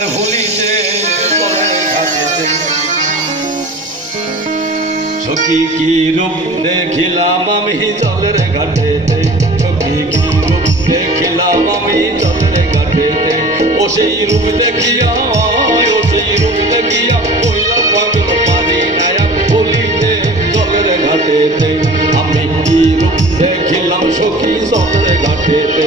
আর ভুলিতে সখী কি রূপ দেখিলাম আমি জলের ঘাটেতে, সখী কি রূপ দেখিলাম আমি জলের ঘাটেতে। ও সেই রূপ দেখিয়া, ও সেই রূপ দেখিয়া হইলাম পাগল, পারি না ভুলিতে জলের ঘাটেতে। আমি কি রূপ দেখিলাম সখী জলের ঘাটেতে।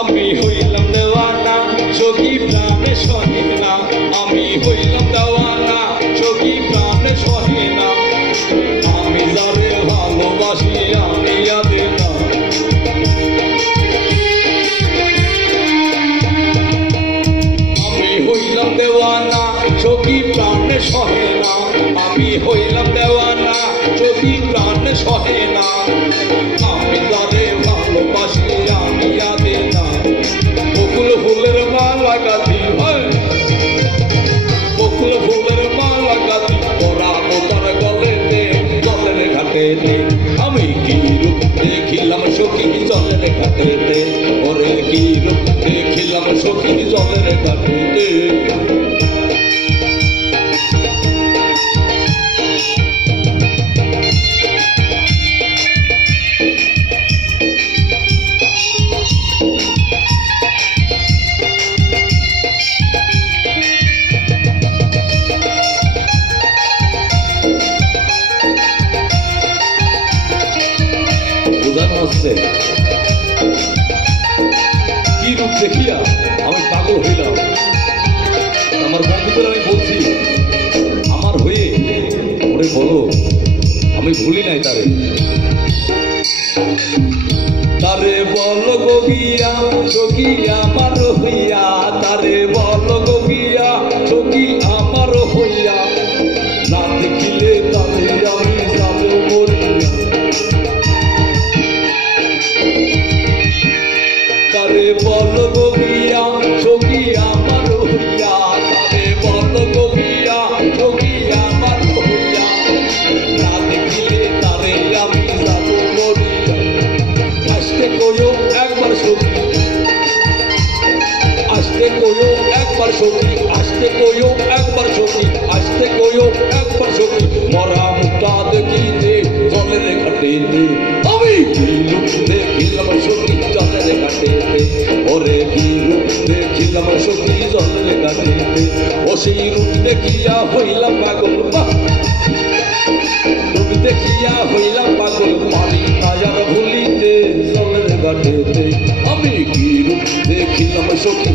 আমি হইলাম দেওয়ানা সখী প্রাণে সহে না, আমি হইলাম দেওয়ানা সখী প্রাণে সহে না। আমি যারে ভালোবাসি আমি আদে না, আমি হইলাম দেওয়ানা সখী প্রাণে সহে না, আমি হইলাম দেওয়ানা সখী প্রাণে সহে না। আমি যারে ভালোবাসি আমি আদে না। বকুল ফুলের মালা গাঁথি, বকুল ফুলের মালা গাঁথি ওরা ওটার গলেতে জলের ঘাটেতে। আমি কি রূপ দেখিলাম সখী জলের ঘাটেতে, ওরে কি রূপ দেখিলাম সখী জলের ঘাটেতে। কি রূপ দেখিয়া আমি পাগল হইলাম। আমার বন্ধুদের আমি বলছি আমার হয়ে ওরে বলো আমি ভুলি নাই তারে, তারে বলো গিয়া সখী আমার হইয়া, তারে বলো গিয়া সখী আমার হইয়া। না দেখিলে তারে আমি যাব মরিয়া, তারে বলো গিয়া সখী আমার হইয়া, তারে বলো গিয়া সখী আমার হইয়া। না দেখিলে তারে আমি যাব মরিয়া। আসতে কইও একবার সখী, আসতে কইও একবার সখী, আসতে কইও একবার সখী, আসতে কইও একবার সখী। মরা মুক্তা দেখিতে জলের ঘাটেতে, আমি কি রূপ দেখিলাম সখী জলের ঘাটেতে, ওরে কি রূপ দেখিলাম সখী জলের ঘাটেতে। ও সেই রূপ দেখিয়া হইলাম পাগল, রূপ দেখিয়া হইলাম পাগল, পারি না আর ভুলিতে জলের ঘাটেতে। আমি কি রূপ দেখিলাম সখী